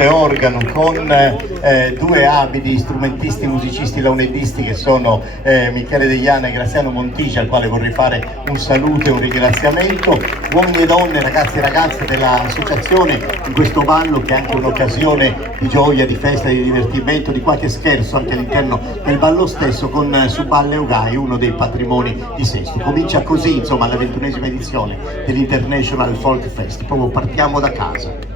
flauto e organo, con due abili strumentisti, musicisti, launeddisti che sono Michele Degliana e Graziano Montigi, al quale vorrei fare un saluto e un ringraziamento, uomini e donne, ragazzi e ragazze dell'associazione, in questo ballo che è anche un'occasione di gioia, di festa, di divertimento, di qualche scherzo anche all'interno del ballo stesso, con Suballe Ugai, uno dei patrimoni di Sesto. Comincia così, insomma, la 21esima edizione dell'International Folk Fest, proprio partiamo da casa.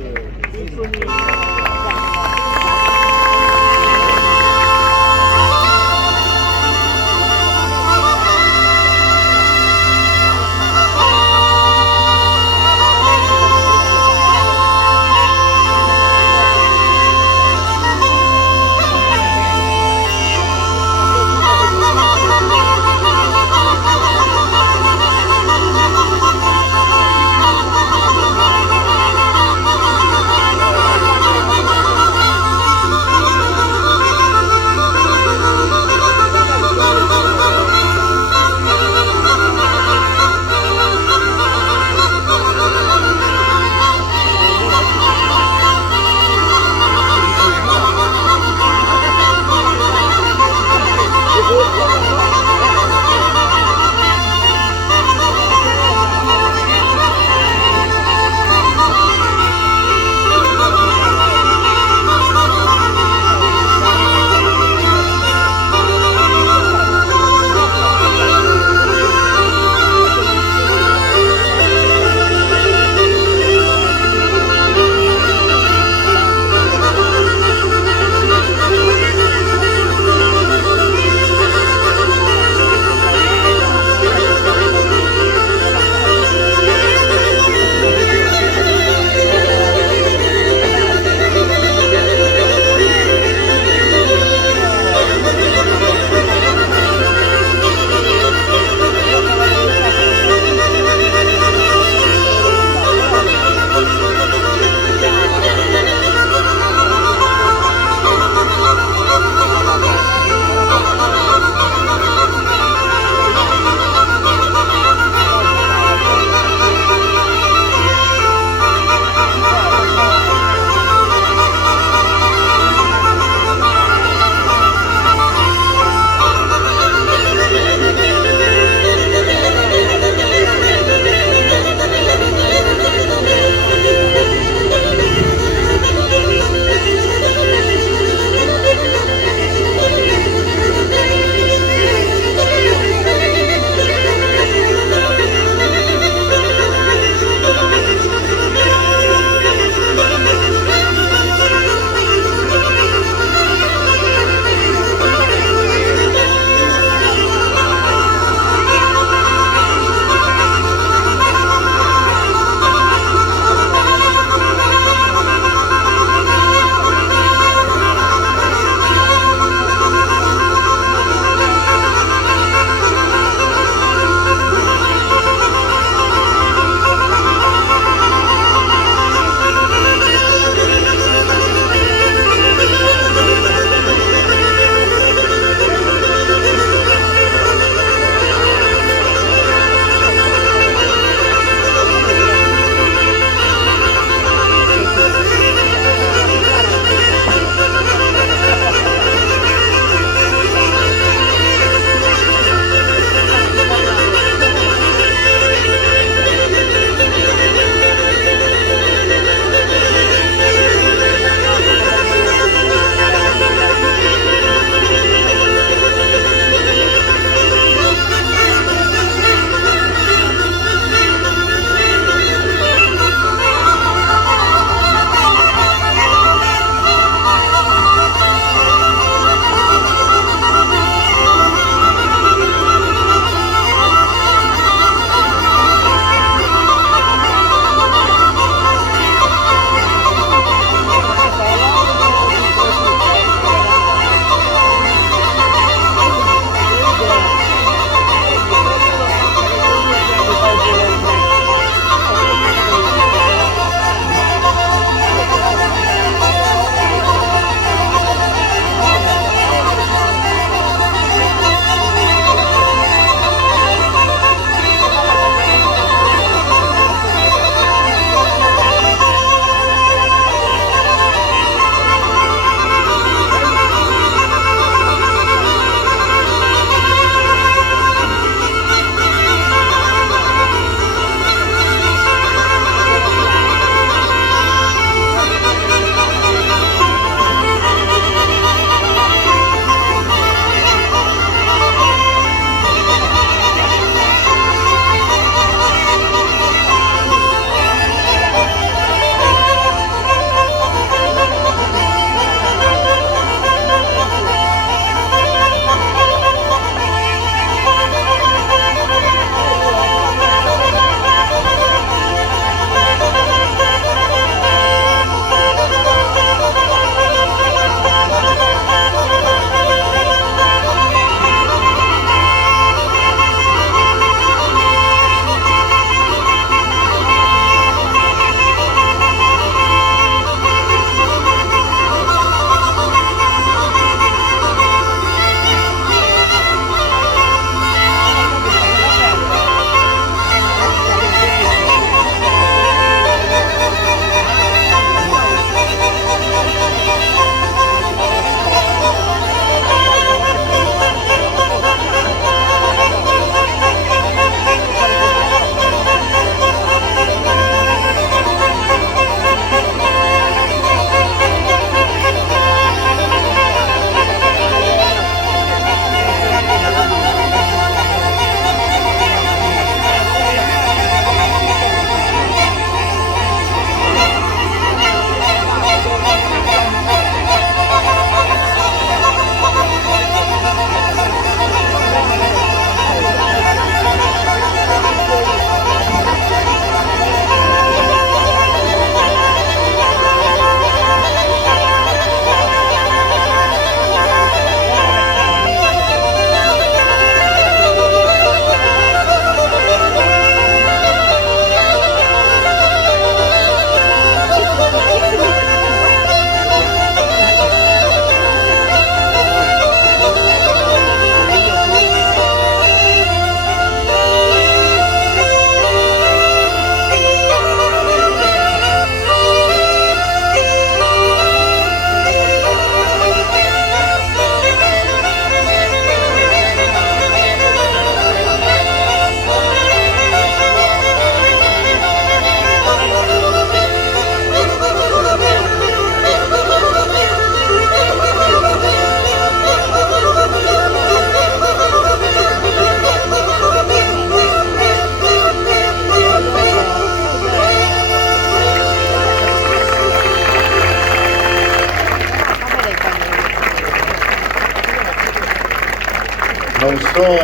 Non so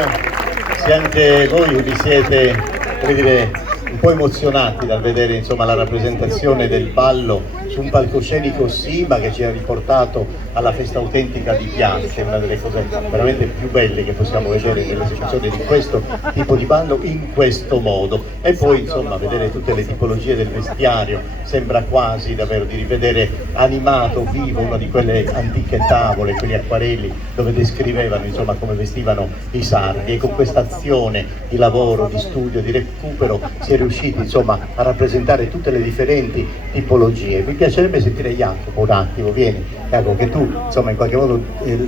se anche voi vi siete, come dire, un po' emozionati dal vedere insomma, la rappresentazione del ballo su un palcoscenico sì, ma che ci ha riportato alla festa autentica di Piazza, una delle cose veramente più belle che possiamo vedere nell'esecuzione di questo tipo di ballo in questo modo. E poi insomma vedere tutte le tipologie del vestiario, sembra quasi davvero di rivedere animato, vivo, una di quelle antiche tavole, quegli acquarelli dove descrivevano insomma come vestivano i sardi, e con questa azione di lavoro, di studio, di recupero si è riusciti insomma a rappresentare tutte le differenti tipologie. Mi piacerebbe sentire Jacopo un attimo, vieni Jacopo, che tu insomma in qualche modo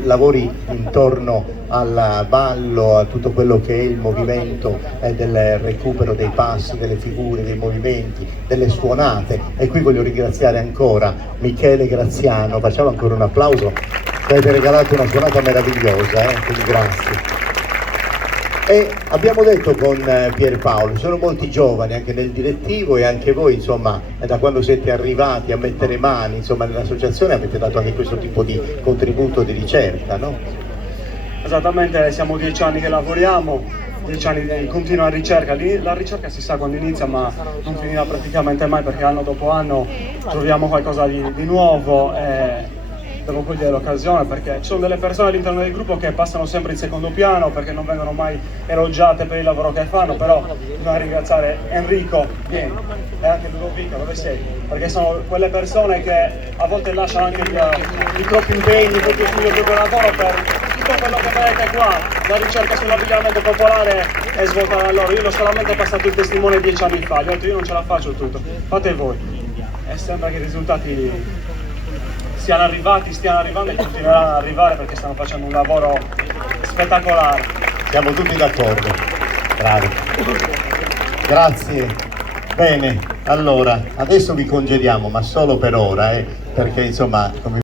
lavori intorno al ballo, a tutto quello che è il movimento del recupero dei passi, delle figure, dei movimenti, delle suonate, e qui voglio ringraziare ancora Michele Graziano, facciamo ancora un applauso, ci avete regalato una suonata meravigliosa, quindi grazie. E abbiamo detto con Pierpaolo, sono molti giovani anche nel direttivo, e anche voi insomma da quando siete arrivati a mettere mani insomma nell'associazione avete dato anche questo tipo di contributo di ricerca, no? Esattamente, siamo 10 anni che lavoriamo, 10 anni di continua ricerca. La ricerca si sa quando inizia, ma non finirà praticamente mai, perché anno dopo anno troviamo qualcosa di nuovo. Devo cogliere l'occasione perché ci sono delle persone all'interno del gruppo che passano sempre in secondo piano perché non vengono mai elogiate per il lavoro che fanno, però bisogna ringraziare Enrico, vieni, e anche Ludovica, dove sei? Perché sono quelle persone che a volte lasciano anche i propri impegni, il proprio studio, il proprio lavoro per tutto quello che vedete qua. La ricerca sull'abbigliamento popolare è svolta da loro. Io l'ho solamente passato il testimone 10 anni fa, gli altri io non ce la faccio tutto, fate voi. E sembra che i risultati stiano arrivando e continueranno ad arrivare perché stanno facendo un lavoro spettacolare. Siamo tutti d'accordo, bravi. Grazie. Bene, allora, adesso vi congediamo, ma solo per ora, perché insomma, come